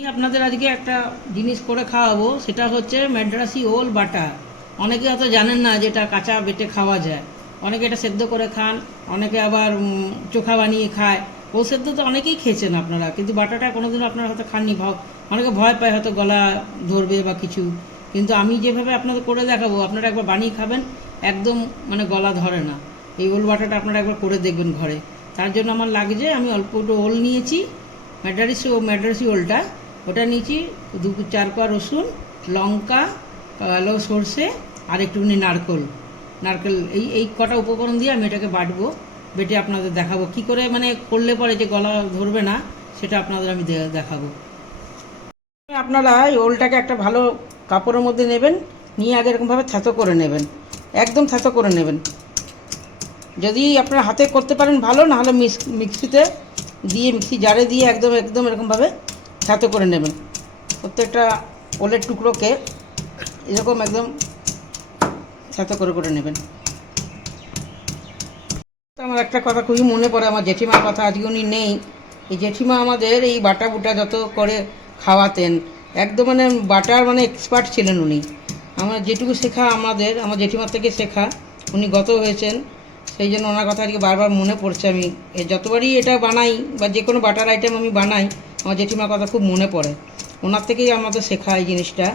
আমি আপনাদের আজকে একটা জিনিস করে খাওয়াবো, সেটা হচ্ছে ম্যাড্রাসি ওল বাটা। অনেকে হয়তো জানেন না যে এটা কাঁচা বেটে খাওয়া যায়। অনেকে এটা সেদ্ধ করে খান, অনেকে আবার চোখা বানিয়ে খায়। ওল সেদ্ধ তো অনেকেই খেয়েছেন আপনারা, কিন্তু বাটাটা কোনোদিনও আপনারা হয়তো খাননি। অনেকে ভয় পায় হয়তো গলা ধরবে বা কিছু, কিন্তু আমি যেভাবে আপনাদের করে দেখাবো আপনারা একবার বানিয়ে খাবেন, একদম মানে গলা ধরে না। এই ওল বাটাটা আপনারা একবার করে দেখবেন ঘরে। তার জন্য আমার লাগছে, আমি অল্প একটু ওল নিয়েছি, ম্যাড্রাসি ওলটা ওটা নিয়েছি, 4 কোয়া রসুন, লঙ্কা, কালো সর্ষে, আর একটুখানি নারকেল এই কটা উপকরণ দিয়ে আমি এটাকে বাটবো। বেটে আপনাদের দেখাবো কি করে মানে করলে পরে যে গলা ধরবে না, সেটা আপনাদের আমি দেখাবো। আপনারা এই ওলটাকে একটা ভালো কাপড়ের মধ্যে নেবেন, নিয়ে আগে এরকমভাবে থ্যাতো করে নেবেন, একদম থ্যাতো করে নেবেন। যদি আপনারা হাতে করতে পারেন ভালো, না হলে মিক্সি জারে দিয়ে একদম একদম এরকমভাবে থ্যাতো করে নেবেন। প্রত্যেকটা ওলের টুকরোকে এরকম একদম থ্যাতো করে করে নেবেন। আমার একটা কথা খুবই মনে পড়ে, আমার জেঠিমার কথা। আজকে উনি নেই। এই জেঠিমা আমাদের এই বাটা বুটা যত করে খাওয়াতেন, একদম মানে বাটার মানে এক্সপার্ট ছিলেন উনি। আমার যেটুকু শেখা আমার জেঠিমার থেকে শেখা, উনি গত হয়েছেন, সেই জন্য ওনার কথা আজকে বারবার মনে পড়ছে। আমি যতবারই এটা বানাই বা যে কোনো বাটার আইটেম আমি বানাই, আমার জেঠিমার কথা খুব মনে পড়ে। ওনার থেকেই আমাদের শেখা এই জিনিসটা।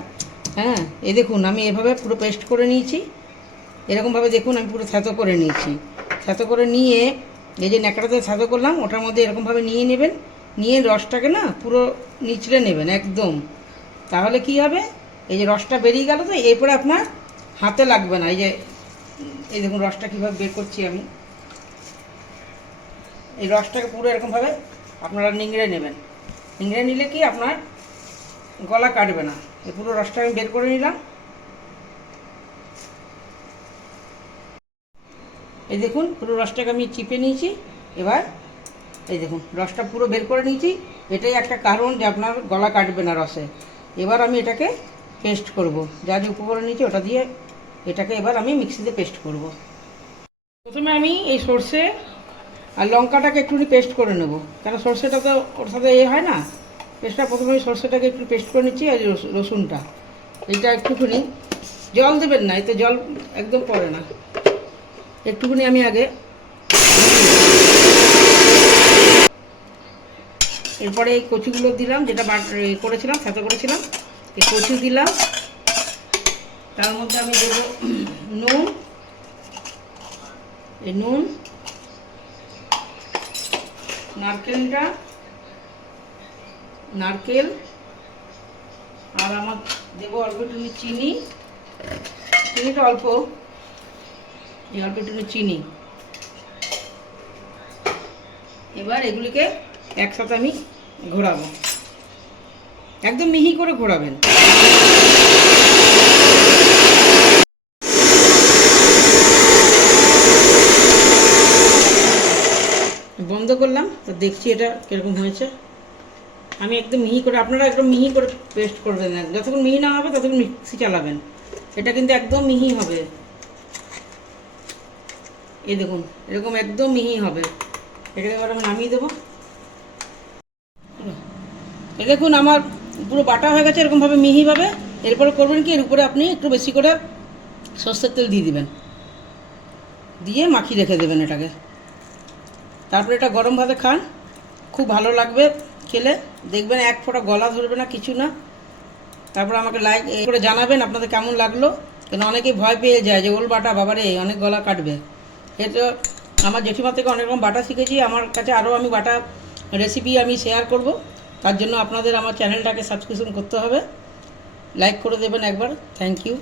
হ্যাঁ, এই দেখুন আমি এভাবে পুরো পেস্ট করে নিয়েছি। এরকমভাবে দেখুন আমি পুরো থ্যাতো করে নিয়েছি। থ্যাতো করে নিয়ে এই যে ন্যাকড়াতে থ্যাতো করলাম, ওটার মধ্যে এরকমভাবে নিয়ে নেবেন। নিয়ে রসটাকে না পুরো নিচড়ে নেবেন একদম। তাহলে কি হবে, এই যে রসটা বেরিয়ে গেল, তো এরপরে আপনার হাতে লাগবে না। এই দেখুন রসটা কীভাবে বের করছি আমি। এই রসটাকে পুরো এরকমভাবে আপনারা নিংড়ে নেবেন। নিংড়ে নিলে কি আপনার গলা কাটবে না। এই পুরো রসটা আমি বের করে নিলাম। এই দেখুন পুরো রসটাকে আমি চিপে নিয়েছি। এবার এই দেখুন রসটা পুরো বের করে নিয়েছি। এটাই একটা কারণ যে আপনার গলা কাটবে না রসে। এবার আমি এটাকে পেস্ট করব। যা যে উপকরণ নিয়েছি ওটা দিয়ে এটাকে এবার আমি মিক্সিতে পেস্ট করব। প্রথমে আমি এই সর্ষে আর লঙ্কাটাকে একটুখানি পেস্ট করে নেব, কারণ সর্ষেটা তো ওর সাথে হয় না। পেস্টটা প্রথমে আমি সর্ষেটাকে একটু পেস্ট করে নিচ্ছি, আর রসুনটা এইটা একটুখানি জল দেবেন না, এতে জল একদম পড়ে না। একটুখানি আমি আগে, এরপরে এই কচুগুলো দিলাম, যেটা করেছিলাম সাথে করেছিলাম, এই কচু দিলাম। তার মধ্যে আমি দেবো নুন, এই নুন, নারকেল, আর আমার দেবো অল্প একটু চিনি। চিনিটা অল্প, এই অল্প একটু চিনি। এবার এগুলিকে একসাথে আমি ঘোরাবো, একদম মিহি করে ঘোরাবেন। বন্ধ করলাম, তো দেখছি এটা কীরকম হয়েছে। আমি একদম মিহি করে, আপনারা একদম মিহি করে পেস্ট করবেন না, যতক্ষণ মিহি না হবে ততক্ষণ মিক্সি চালাবেন। এটা কিন্তু একদম মিহি হবে। এই দেখুন এরকম একদম মিহি হবে। এটাকে এবার আমি নামিয়ে দেবো। এই দেখুন আমার পুরো বাটা হয়ে গেছে এরকমভাবে মিহিভাবে। এরপরে করবেন কি, এর উপরে আপনি একটু বেশি করে সর্ষের তেল দিয়ে দিবেন, দিয়ে মাখিয়ে রেখে দেবেন এটাকে। তারপরে এটা গরম ভাতে খান, খুব ভালো লাগবে খেলে। দেখবেন এক ফোঁটা গলা ধরবে না, কিছু না। তারপর আমাকে লাইক করে জানাবেন আপনাদের কেমন লাগলো। কেন অনেকেই ভয় পেয়ে যায় যে ওল বাটা বাবারে অনেক গলা কাটবে। এটা আমার জেঠিমা থেকে অনেক রকম বাটা শিখেছি। আমার কাছে আরও আমি বাটা রেসিপি আমি শেয়ার করব। তার জন্য আপনাদের আমার চ্যানেলটাকে সাবস্ক্রিপশন করতে হবে। লাইক করে দেবেন একবার, থ্যাংক ইউ।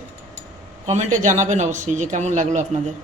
কমেন্টে জানাবেন অবশ্যই যে কেমন লাগলো আপনাদের।